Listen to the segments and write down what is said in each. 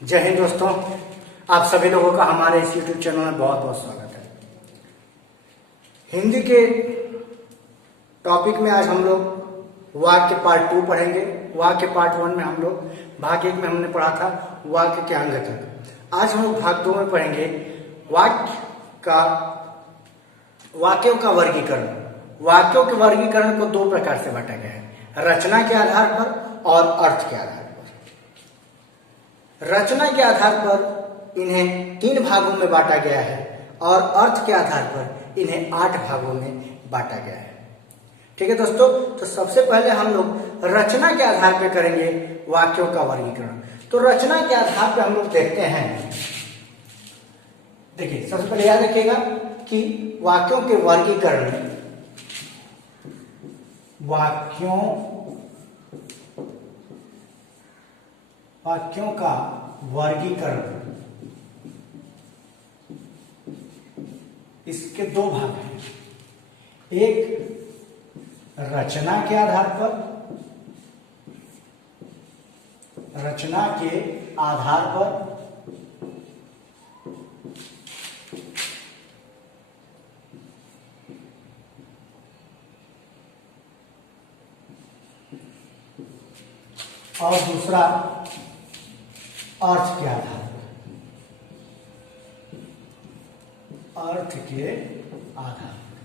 जय हिंद दोस्तों, आप सभी लोगों का हमारे इस YouTube चैनल में बहुत बहुत स्वागत है। हिंदी के टॉपिक में आज हम लोग वाक्य पार्ट 2 पढ़ेंगे। वाक्य पार्ट 1 में हम लोग भाग 1 में हमने पढ़ा था वाक्य के अंग तक। आज हम लोग भाग 2 में पढ़ेंगे वाक्यों का वर्गीकरण। वाक्यों के वर्गीकरण को 2 प्रकार से बांटा गया है, रचना के आधार पर और अर्थ के आधार पर। रचना के आधार पर इन्हें 3 भागों में बांटा गया है और अर्थ के आधार पर इन्हें 8 भागों में बांटा गया है। ठीक है दोस्तों, तो सबसे पहले हम लोग रचना के आधार पर करेंगे वाक्यों का वर्गीकरण। तो रचना के आधार पर हम लोग देखते हैं, देखिए सबसे पहले याद रखिएगा कि वाक्यों के वर्गीकरण में वाक्यों का वर्गीकरण इसके 2 भाग हैं। एक रचना के आधार पर, रचना के आधार पर और दूसरा अर्थ के आधार पर। अर्थ के आधार पर,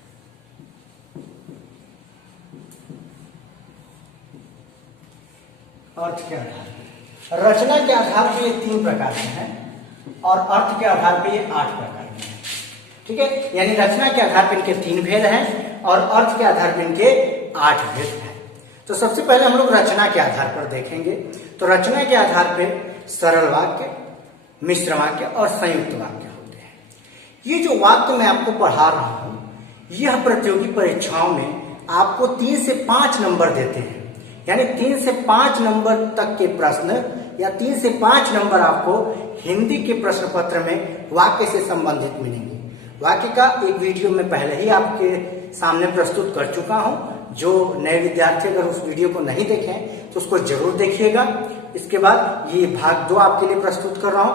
अर्थ के आधार पर। रचना के आधार पर ये 3 प्रकार के हैं और अर्थ के आधार पर ये 8 प्रकार के हैं। ठीक है, यानी रचना के आधार पर इनके 3 भेद हैं और अर्थ के आधार पर इनके 8 भेद हैं। तो सबसे पहले हम लोग रचना के आधार पर देखेंगे। तो रचना के आधार पर सरल वाक्य, मिश्र वाक्य और संयुक्त वाक्य होते हैं। ये जो वाक्य मैं आपको पढ़ा रहा हूं, यह प्रतियोगी परीक्षाओं में आपको 3 से 5 नंबर देते हैं। यानी 3 से 5 नंबर तक के प्रश्न या 3 से 5 नंबर आपको हिंदी के प्रश्न पत्र में वाक्य से संबंधित मिलेंगे। वाक्य का एक वीडियो में पहले ही आपके सामने प्रस्तुत कर चुका हूं। जो नए विद्यार्थी अगर उस वीडियो को नहीं देखें तो उसको जरूर देखिएगा। इसके बाद ये भाग 2 आपके लिए प्रस्तुत कर रहा हूं।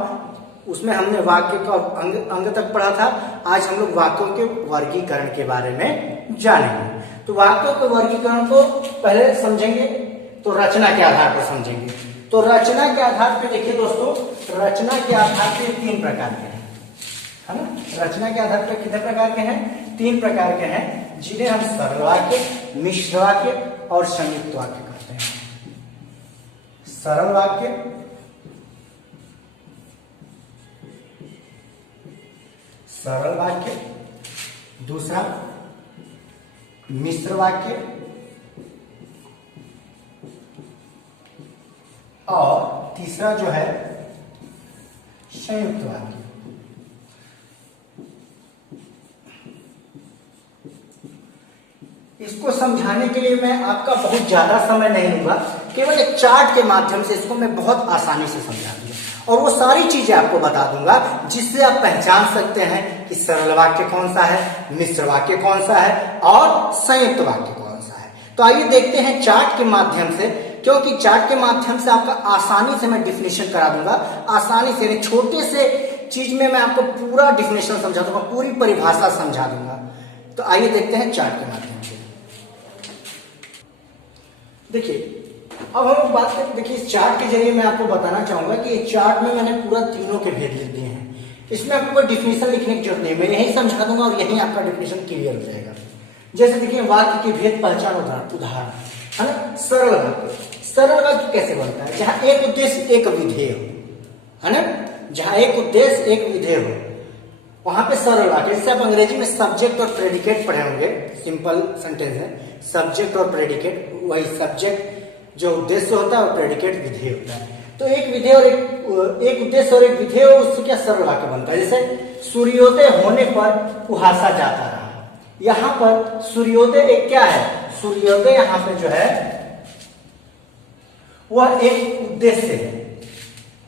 उसमें हमने वाक्य का अंग तक पढ़ा था। आज हम लोग वाक्यों के वर्गीकरण के बारे में जानेंगे। तो वाक्यों के वर्गीकरण को पहले समझेंगे तो रचना के आधार पर समझेंगे। तो रचना के आधार पर देखिए दोस्तों, रचना के आधार पर 3 प्रकार के हैं, है ना। रचना के आधार पर कितने प्रकार के हैं? 3 प्रकार के हैं, जिन्हें हम सरल वाक्य, मिश्र वाक्य और संयुक्त वाक्य कहते हैं। सरल वाक्य, सरल वाक्य, दूसरा मिश्र वाक्य और तीसरा जो है संयुक्त वाक्य। इसको समझाने के लिए मैं आपका बहुत ज्यादा समय नहीं लूंगा, केवल एक चार्ट के माध्यम से इसको मैं बहुत आसानी से समझा दूंगा और वो सारी चीजें आपको बता दूंगा जिससे आप पहचान सकते हैं कि सरल वाक्य कौन सा है, मिश्र वाक्य कौन सा है और संयुक्त वाक्य कौन सा है। तो आइए देखते हैं चार्ट के माध्यम से, क्योंकि चार्ट के माध्यम से आपका आसानी से मैं डिफिनेशन करा दूंगा। आसानी से, छोटे से चीज में मैं आपको पूरा डिफिनेशन समझा दूंगा, पूरी परिभाषा समझा दूंगा। तो आइए देखते हैं चार्ट के माध्यम से। देखिए अब हम बात करें, देखिए इस चार्ट के जरिए मैं आपको बताना चाहूंगा कि इस चार्ट में मैंने पूरा तीनों के भेद लिख दिए हैं। इसमें आपको कोई डिफिनेशन लिखने की जरूरत नहीं, मैं यही समझा दूंगा और यही आपका डिफिनेशन क्लियर हो जाएगा। जैसे देखिए वाक्य के भेद पहचान उदाहरण, है ना। सरल वाक्य, सरल वाक्य कैसे बनता है? जहां एक उद्देश्य एक विधेय हो, है ना। जहां एक उद्देश्य एक विधेय हो वहां पे सरल वाक्य। जैसे आप अंग्रेजी में सब्जेक्ट और प्रेडिकेट पढ़े होंगे, सिंपल सेंटेंस है, सब्जेक्ट और प्रेडिकेट। वही सब्जेक्ट जो उद्देश्य होता है और प्रेडिकेट विधेय होता है। तो एक विधेय और एक उद्देश्य और एक विधेय, उससे क्या सरल वाक्य बनता है। जैसे सूर्योदय होने पर कुहासा जाता रहा। यहां पर सूर्योदय एक क्या है? सूर्योदय यहां पे जो है वह एक उद्देश्य है,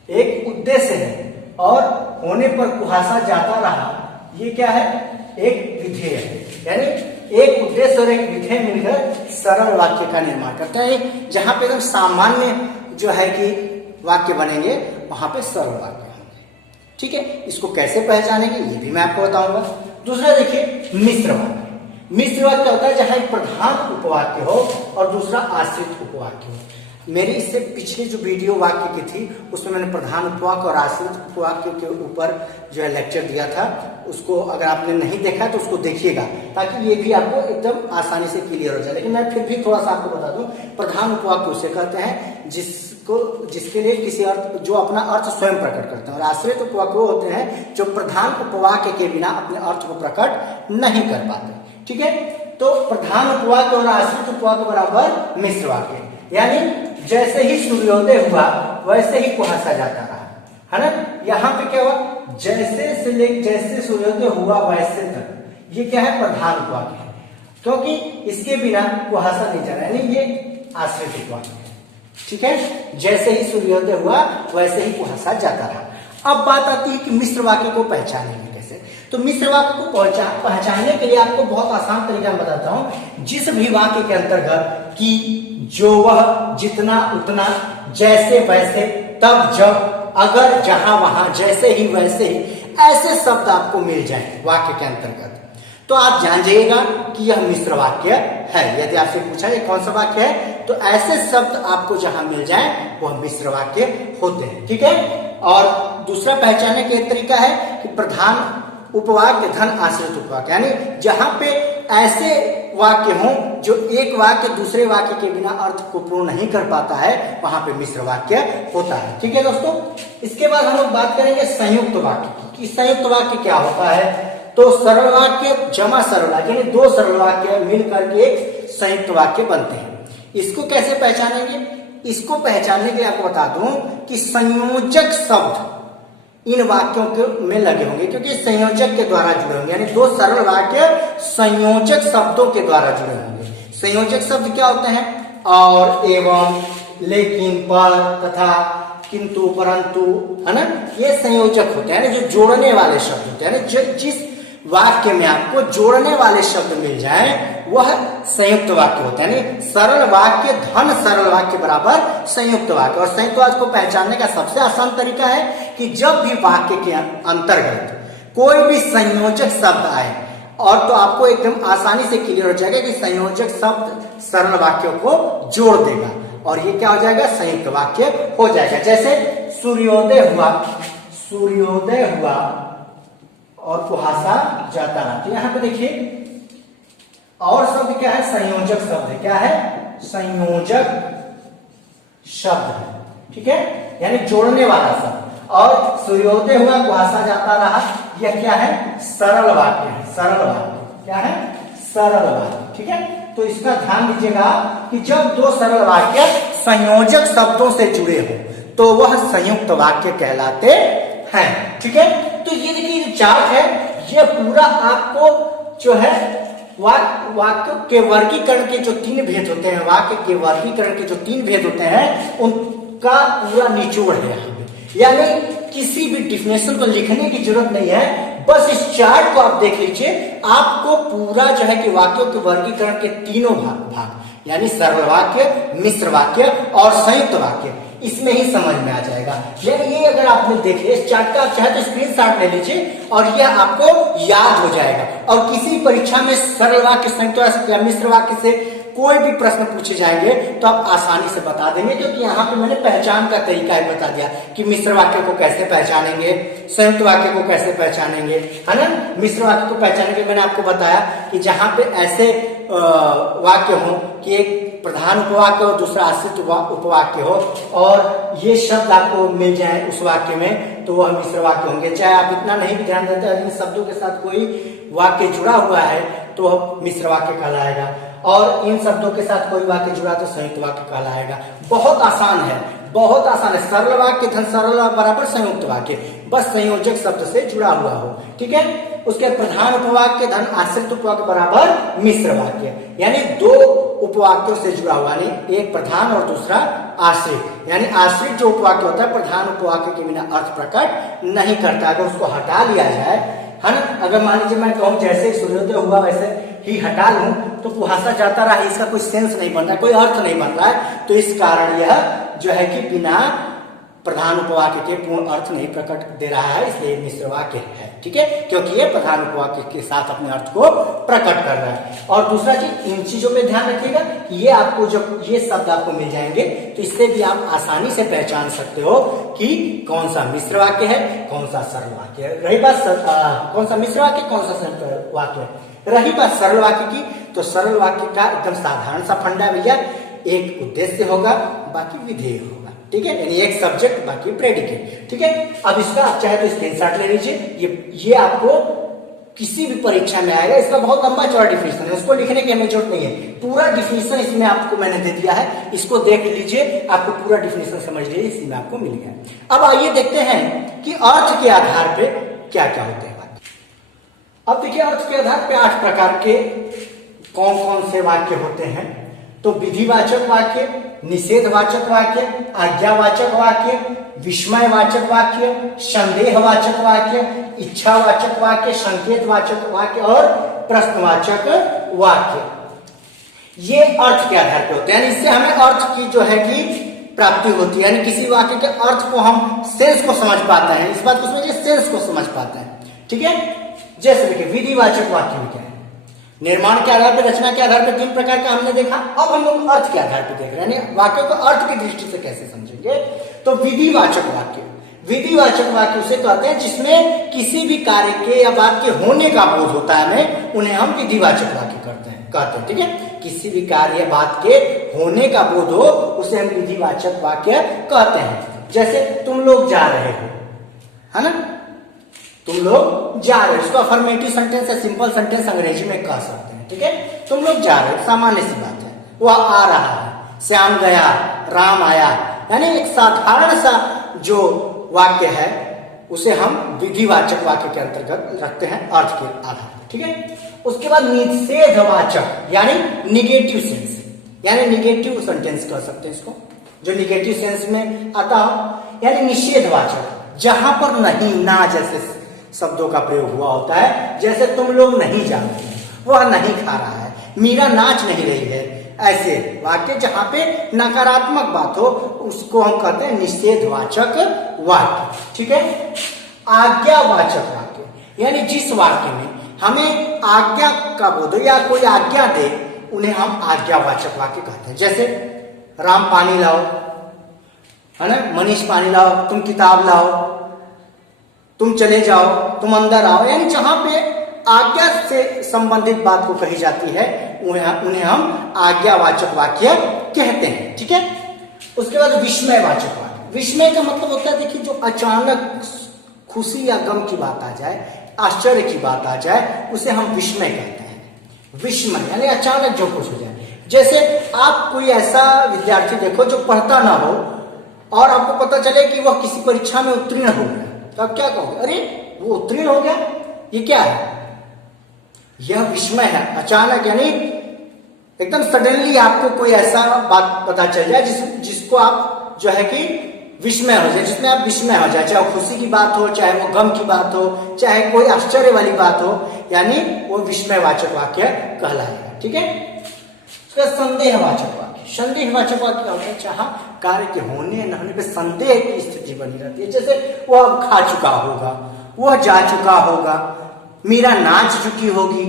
एक उद्देश्य है और होने पर कुहासा जाता रहा, ये क्या है? एक विधेय है। यानी एक उद्देश्य और एक विधेय मिलकर सरल वाक्य का निर्माण करता है। जहां पे एकदम सामान्य जो है कि वाक्य बनेंगे, वहां पे सरल वाक्य होंगे। ठीक है, इसको कैसे पहचानेंगे ये भी मैं आपको बताऊंगा। दूसरा देखिए मिश्र वाक्य। मिश्र वाक्य क्या होता है, जहां एक प्रधान उपवाक्य हो और दूसरा आश्रित उपवाक्य हो। मेरी इससे पिछली जो वीडियो वाक्य की थी उसमें मैंने प्रधान उपवाक्य और आश्रित उपवाक्य के ऊपर जो है लेक्चर दिया था। उसको अगर आपने नहीं देखा तो उसको देखिएगा, ताकि ये भी आपको एकदम आसानी से क्लियर हो जाए। लेकिन मैं फिर भी थोड़ा सा आपको बता दूं, प्रधान उपवाक्य उसे कहते हैं जिसके लिए किसी अर्थ, जो अपना अर्थ स्वयं प्रकट करते हैं, और आश्रित उपवाक्य वो होते हैं जो प्रधान उपवाक्य के बिना अपने अर्थ को प्रकट नहीं कर पाते। ठीक है, तो प्रधान उपवाक्य और आश्रित उपवाक्य बराबर मिश्र वाक्य। यानी जैसे ही सूर्योदय हुआ वैसे ही कुहासा जाता रहा, है ना। यहाँ पे क्या हुआ, जैसे सूर्योदय हुआ वैसे तक, ये क्या है, प्रधान उपवाक्य है, क्योंकि इसके बिना कुहासा नहीं जा रहा, यानी ये आश्रित उपवाक्य है। ठीक है, जैसे ही सूर्योदय हुआ वैसे ही कुहासा जाता रहा। अब बात आती है कि मिश्र वाक्य को पहचानेंगे कैसे। तो मिश्र वाक्य को पहचानने के लिए आपको बहुत आसान तरीका बताता हूं। जिस भी वाक्य के अंतर्गत कि, जो, वह, जितना, उतना, जैसे, वैसे, तब, जब, अगर, जहां, वहां, जैसे ही, वैसे ही, ऐसे शब्द आपको मिल जाए वाक्य के अंतर्गत, तो आप जान जाइएगा कि यह मिश्र वाक्य है। यदि आपसे पूछा ये कौन सा वाक्य है, तो ऐसे शब्द आपको जहां मिल जाए वह मिश्र वाक्य होते हैं। ठीक है, और दूसरा पहचानने का एक तरीका है कि प्रधान उपवाक्य धन आश्रित उपवाक्य, यानी जहां पे ऐसे वाक्य हों जो एक वाक्य दूसरे वाक्य के बिना अर्थ को पूर्ण नहीं कर पाता है, वहां पे मिश्र वाक्य होता है। ठीक है दोस्तों, इसके बाद हम लोग बात करेंगे संयुक्त वाक्य की। संयुक्त वाक्य क्या होता है, तो सरल वाक्य जमा सरल वाक्य, यानी दो सरल वाक्य मिलकर के एक संयुक्त वाक्य बनते हैं। इसको कैसे पहचानेंगे, इसको पहचानने के लिए आपको बता दूं कि संयोजक शब्द इन वाक्यों के में लगे होंगे, क्योंकि संयोजक के द्वारा जुड़े होंगे, यानी दो सरल वाक्य संयोजक शब्दों के द्वारा जुड़े होंगे। संयोजक शब्द क्या होते हैं, और, एवं, लेकिन, पर, तथा, किंतु, परंतु, है ना, ये संयोजक होते हैं, जो जोड़ने वाले शब्द होते हैं। जिस वाक्य में आपको जोड़ने वाले शब्द मिल जाए वह संयुक्त वाक्य होता है। यानी सरल वाक्य धन सरल वाक्य बराबर संयुक्त वाक्य। और संयुक्त वाक्य को पहचानने का सबसे आसान तरीका है कि जब भी वाक्य के अंतर्गत कोई भी संयोजक शब्द आए, और तो आपको एकदम आसानी से क्लियर हो जाएगा कि संयोजक शब्द सरल वाक्यों को जोड़ देगा और ये क्या हो जाएगा, संयुक्त वाक्य हो जाएगा। जैसे सूर्योदय हुआ और कुहासा जाता रहा, तो यहां पे देखिए और शब्द क्या है, संयोजक शब्द है। क्या है, संयोजक शब्द है। ठीक है, यानी जोड़ने वाला शब्द। और सूर्योदय हुआ कुहासा जाता रहा, यह क्या है, सरल वाक्य है। सरल वाक्य क्या है, सरल वाक्य। ठीक है, तो इसका ध्यान दीजिएगा कि जब दो सरल वाक्य संयोजक शब्दों से जुड़े हो तो वह संयुक्त वाक्य कहलाते हैं। ठीक है, तो ये देखिए चार्ट है, ये पूरा आपको जो है वाक्य के वर्गीकरण के जो तीन भेद होते हैं, वाक्य के वर्गीकरण के जो तीन भेद होते हैं उनका पूरा निचोड़ है यहाँ पे। यानी किसी भी डिफिनेशन को लिखने की जरूरत नहीं है, बस इस चार्ट को आप देख लीजिए, आपको पूरा जो है कि वाक्यों के वर्गीकरण के तीनों भाग यानी सरल वाक्य, मिश्र वाक्य और संयुक्त वाक्य इसमें ही समझ में आ जाएगा। यानी ये अगर आपने देख लिया इस चार्ट का, आप चाहे तो स्क्रीनशॉट ले लीजिए और यह आपको याद हो जाएगा। और किसी परीक्षा में सरल वाक्य, संयुक्त वाक्य या मिश्र वाक्य से कोई भी प्रश्न पूछे जाएंगे तो आप आसानी से बता देंगे, क्योंकि यहाँ पे मैंने पहचान का तरीका ही बता दिया कि मिश्र वाक्य को कैसे पहचानेंगे, संयुक्त वाक्य को कैसे पहचानेंगे, है ना। मिश्र वाक्य को पहचानने के मैंने आपको बताया कि जहां पे ऐसे वाक्य हो कि एक प्रधान उपवाक्य और दूसरा आश्रित उपवाक्य हो और ये शब्द आपको मिल जाए उस वाक्य में, तो वह मिश्र वाक्य होंगे। चाहे आप इतना नहीं भी ध्यान देते, लेकिन शब्दों के साथ कोई वाक्य जुड़ा हुआ है तो वह मिश्र वाक्य कहलाएगा, और इन शब्दों के साथ कोई वाक्य जुड़ा तो संयुक्त वाक्य कहलाएगा। बहुत आसान है, बहुत आसान है। सरल वाक्य धन सरल बराबर संयुक्त वाक्य, बस संयोजक शब्द से जुड़ा हुआ हो। ठीक है, उसके प्रधान उपवाक्य धन आश्रित उपवाक्य बराबर मिश्र वाक्य, यानी दो उपवाक्यों से जुड़ा हुआ, यानी एक प्रधान और दूसरा आश्रित। यानी आश्रित जो उपवाक्य होता है प्रधान उपवाक्य के बिना अर्थ प्रकट नहीं करता। अगर उसको हटा लिया जाए, है ना, अगर मान लीजिए मैं कहूं जैसे सूर्योदय हुआ वैसे ही हटा लूं तो कुहासा जाता रहा, इसका कोई सेंस नहीं बन रहा है, कोई अर्थ नहीं बन रहा है। तो इस कारण यह जो है कि बिना प्रधान उपवाक्य के पूर्ण अर्थ नहीं प्रकट दे रहा है, इसलिए मिश्र वाक्य है। ठीक है, क्योंकि ये प्रधान उपवाक्य के साथ अपने अर्थ को प्रकट कर रहा है। और दूसरा चीज, इन चीजों पे ध्यान रखिएगा, ये आपको जब ये शब्द आपको मिल जाएंगे तो इससे भी आप आसानी से पहचान सकते हो कि कौन सा मिश्र वाक्य है, कौन सा सरल वाक्य है। रही बात कौन सा मिश्र वाक्य, कौन सा सरल वाक्य है। रही बात सरल वाक्य की, तो सरल वाक्य का एकदम साधारण सा फंडा भैया, एक उद्देश्य होगा, बाकी विधेय होगा। ठीक है, यानी एक सब्जेक्ट बाकी प्रेडिकेट। ठीक है, अब इसका आप चाहे तो स्क्रीनशॉट ले लीजिए, ये आपको किसी भी परीक्षा में आएगा। इसका बहुत लंबा चौड़ा डिफिनेशन है, उसको लिखने की हमें जरूरत नहीं है। पूरा डिफिनेशन इसमें आपको मैंने दे दिया है, इसको देख लीजिए, आपको पूरा डिफिनेशन समझ लीजिए, इसी में आपको मिल गया। अब आइए देखते हैं कि अर्थ के आधार पे क्या क्या होते हैं वाक्य। अब देखिए, अर्थ के आधार पे 8 प्रकार के कौन कौन से वाक्य होते हैं। तो विधिवाचक वाक्य, निषेधवाचक वाक्य, आज्ञावाचक वाक्य, विस्मयवाचक वाक्य, संदेहवाचक वाक्य, इच्छावाचक वाक्य, संकेतवाचक वाक्य और प्रश्नवाचक वाक्य। ये अर्थ के आधार पर होते हैं, यानी इससे हमें अर्थ की जो है कि प्राप्ति होती है, यानी किसी वाक्य के अर्थ को हम सेंस को समझ पाते हैं, इस बात को समझिए, सेंस को समझ पाते हैं। ठीक है, जैसे देखिए विधिवाचक वाक्य में क्या है, निर्माण के आधार पर, रचना के आधार पर 3 प्रकार का हमने देखा। अब हम लोग अर्थ के आधार पर देख रहे हैं, यानी वाक्य को अर्थ की दृष्टि से कैसे समझेंगे। तो विधिवाचक वाक्य, विधिवाचक वाक्य उसे कहते हैं जिसमें किसी भी कार्य के या बात के होने का बोध होता है, हमें उन्हें हम विधिवाचक वाक्य कहते हैं। ठीक है, किसी भी कार्य या बात के होने का बोध हो उसे हम विधिवाचक वाक्य कहते हैं। जैसे तुम लोग जा रहे हो, है ना, तुम लोग जा रहे हो, इसको अफर्मेटिव सेंटेंस या सिंपल सेंटेंस अंग्रेजी में कह सकते हैं। ठीक है, तुम लोग जा रहे हो, सामान्य सी बात है। वह आ रहा है, श्याम गया, राम आया, यानी एक साधारण सा जो वाक्य है उसे हम विधिवाचक वाक्य के अंतर्गत रखते हैं अर्थ के आधार पर। ठीक है, उसके बाद निषेधवाचक यानी निगेटिव सेंस, यानी निगेटिव सेंटेंस कह सकते हैं इसको, जो निगेटिव सेंस में आता हो, यानी निषेधवाचक, जहां पर नहीं, ना जैसे शब्दों का प्रयोग हुआ होता है। जैसे तुम लोग नहीं जानते, वह नहीं खा रहा है, मीरा नाच नहीं रही है, ऐसे वाक्य जहां पे नकारात्मक बात हो उसको हम कहते हैं निषेधवाचक वाक्य। ठीक है, आज्ञावाचक वाक्य, यानी जिस वाक्य में हमें आज्ञा का बोध हो या कोई आज्ञा दे उन्हें हम आज्ञावाचक वाक्य कहते हैं। जैसे राम पानी लाओ, है ना, मनीष पानी लाओ, तुम किताब लाओ, तुम चले जाओ, तुम अंदर आओ, यानी जहां पे आज्ञा से संबंधित बात को कही जाती है उन्हें हम आज्ञावाचक वाक्य कहते हैं। ठीक है, उसके बाद विस्मयवाचक वाक्य, विस्मय का मतलब होता है, देखिए, जो अचानक खुशी या गम की बात आ जाए, आश्चर्य की बात आ जाए, उसे हम विस्मय कहते हैं। विस्मय यानी अचानक जो कुछ हो जाए। जैसे आप कोई ऐसा विद्यार्थी देखो जो पढ़ता ना हो और आपको पता चले कि वह किसी परीक्षा में उत्तीर्ण हो गया, तो आप क्या कहोगे, अरे वो उत्तीर्ण हो गया, ये क्या है, यह विस्मय है। अचानक यानी एकदम सडनली आपको कोई ऐसा बात पता चल जाए जिसको आप जो है कि विस्मय हो जाए, जिसमें आप विस्मय हो जाए, चाहे वो खुशी की बात हो, चाहे वो गम की बात हो, चाहे कोई आश्चर्य वाली बात हो, यानी वो विस्मयवाचक वाक्य कहलाएगा। ठीक है, उसका संदेहवाचक वाक्य, संदेहवाचक वाक्य क्या होता है, चाहे कार्य के होने न होने पे संदेह की स्थिति बनी रहती है। जैसे वह अब खा चुका होगा, वह जा चुका होगा, मीरा नाच चुकी होगी,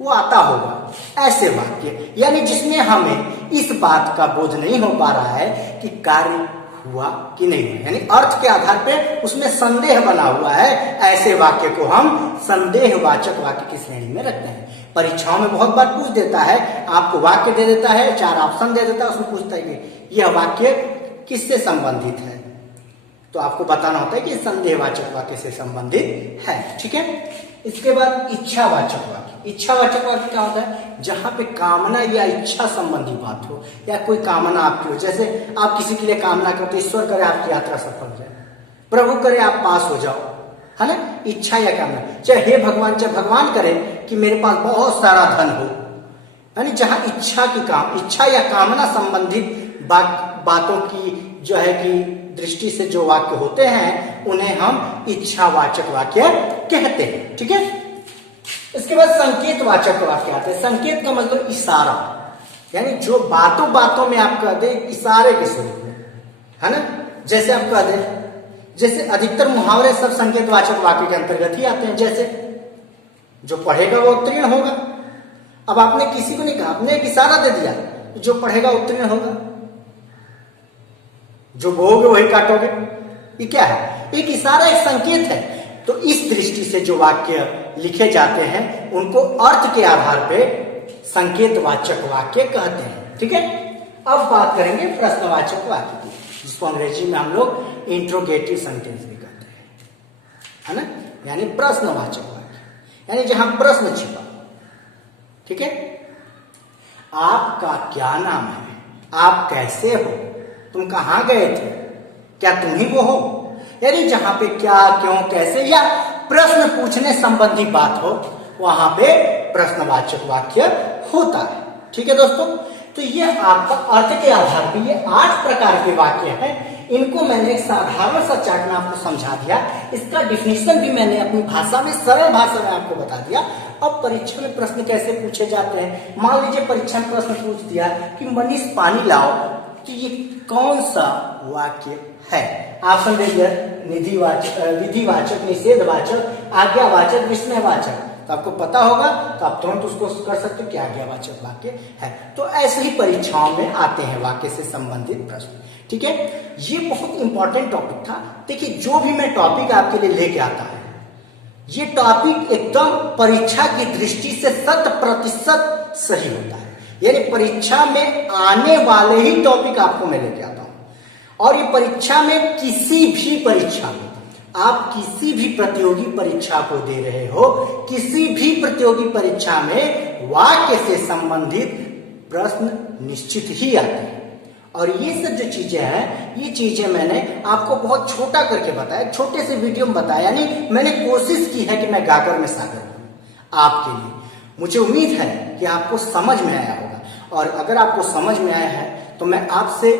वो आता होगा, ऐसे वाक्य, यानी जिसमें हमें इस बात का बोध नहीं हो पा रहा है कि कार्य हुआ कि नहीं हुआ, यानी अर्थ के आधार पे उसमें संदेह बना हुआ है, ऐसे वाक्य को हम संदेहवाचक वाक्य की श्रेणी में रखते हैं। परीक्षाओं में बहुत बार पूछ देता है, आपको वाक्य दे देता है, 4 ऑप्शन दे देता है, उसमें पूछता है कि यह वाक्य किससे संबंधित है, तो आपको बताना होता है कि संदेहवाचक वाक्य से संबंधित है। ठीक है, इसके बाद इच्छावाचक वाक्य, इच्छावाचक वाक्य क्या होता है, जहां पे कामना या इच्छा संबंधी बात हो या कोई कामना आपकी हो। जैसे आप किसी के लिए कामना करते, ईश्वर करे आपकी यात्रा सफल हो जाए, प्रभु करे आप पास हो जाओ, है ना, इच्छा या कामना, चाहे हे भगवान, चाहे भगवान करे कि मेरे पास बहुत सारा धन हो, यानी जहां इच्छा या कामना संबंधित बातों की जो है कि दृष्टि से जो वाक्य होते हैं उन्हें हम इच्छावाचक वाक्य कहते हैं। ठीक है, इसके बाद संकेतवाचक वाक्य आते हैं। संकेत का मतलब इशारा, यानी जो बातों बातों में आप कहते हैं इशारे के स्वरूप में, है ना, जैसे आप कह दें, जैसे अधिकतर मुहावरे सब संकेतवाचक वाक्य के अंतर्गत ही आते हैं। जैसे जो पढ़ेगा वो उत्तीर्ण होगा। अब आपने किसी को नहीं कहा, आपने एक इशारा दे दिया, जो पढ़ेगा उत्तीर्ण होगा, जो बोओगे वही काटोगे। ये क्या है? एक इशारा, एक संकेत है। तो इस दृष्टि से जो वाक्य लिखे जाते हैं उनको अर्थ के आधार पे संकेतवाचक वाक्य कहते हैं। ठीक है, अब बात करेंगे प्रश्नवाचक वाक्य की, जिसको अंग्रेजी में हम लोग इंट्रोगेटिव सेंटेंस भी कहते हैं, है ना, यानी प्रश्नवाचक वाक्य, यानी जहां प्रश्न छिपा। ठीक है, आपका क्या नाम है? आप कैसे हो? तुम कहां गए थे? क्या तुम ही वो हो? यानी जहां पे क्या, क्यों, कैसे या प्रश्न पूछने संबंधी बात हो वहां पे प्रश्नवाचक वाक्य होता है। ठीक है दोस्तों, तो ये आपका अर्थ के आधार पे ये 8 प्रकार के वाक्य हैं। इनको मैंने एक साधारण सा चार्ट में आपको समझा दिया। इसका डिफिनेशन भी मैंने अपनी भाषा में, सरल भाषा में आपको बता दिया। अब परीक्षा में प्रश्न कैसे पूछे जाते हैं? मान लीजिए परीक्षा में प्रश्न पूछ दिया कि मनीष पानी लाओ, कि ये कौन सा वाक्य है? ऑप्शन दे दिया, विधिवाचक, निषेधवाचक, आज्ञावाचक, विस्मयवाचक। तो आपको पता होगा तो आप तुरंत उसको कर सकते हो कि आज्ञावाचक वाक्य है। तो ऐसे ही परीक्षाओं में आते हैं वाक्य से संबंधित प्रश्न। ठीक है, ये बहुत इंपॉर्टेंट टॉपिक था। देखिए, जो भी मैं टॉपिक आपके लिए लेके आता हूं, ये टॉपिक एकदम परीक्षा की दृष्टि से 100% सही होता है। यानी परीक्षा में आने वाले ही टॉपिक आपको मैं लेके आता हूं। और ये परीक्षा में, किसी भी परीक्षा में, आप किसी भी प्रतियोगी परीक्षा को दे रहे हो, किसी भी प्रतियोगी परीक्षा में वाक्य से संबंधित प्रश्न निश्चित ही आते हैं। और ये सब जो चीजें हैं, ये चीजें मैंने आपको बहुत छोटा करके बताया, छोटे से वीडियो में बताया। यानी मैंने कोशिश की है कि मैं गागर में सागर हूं आपके लिए। मुझे उम्मीद है कि आपको समझ में आया होगा, और अगर आपको समझ में आया है तो मैं आपसे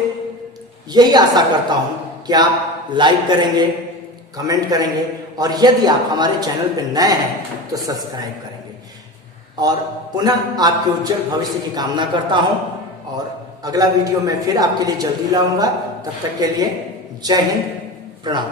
यही आशा करता हूं कि आप लाइक करेंगे, कमेंट करेंगे, और यदि आप हमारे चैनल पर नए हैं तो सब्सक्राइब करेंगे। और पुनः आपके उज्जवल भविष्य की कामना करता हूं, और अगला वीडियो मैं फिर आपके लिए जल्दी लाऊंगा। तब तक के लिए जय हिंद, प्रणाम।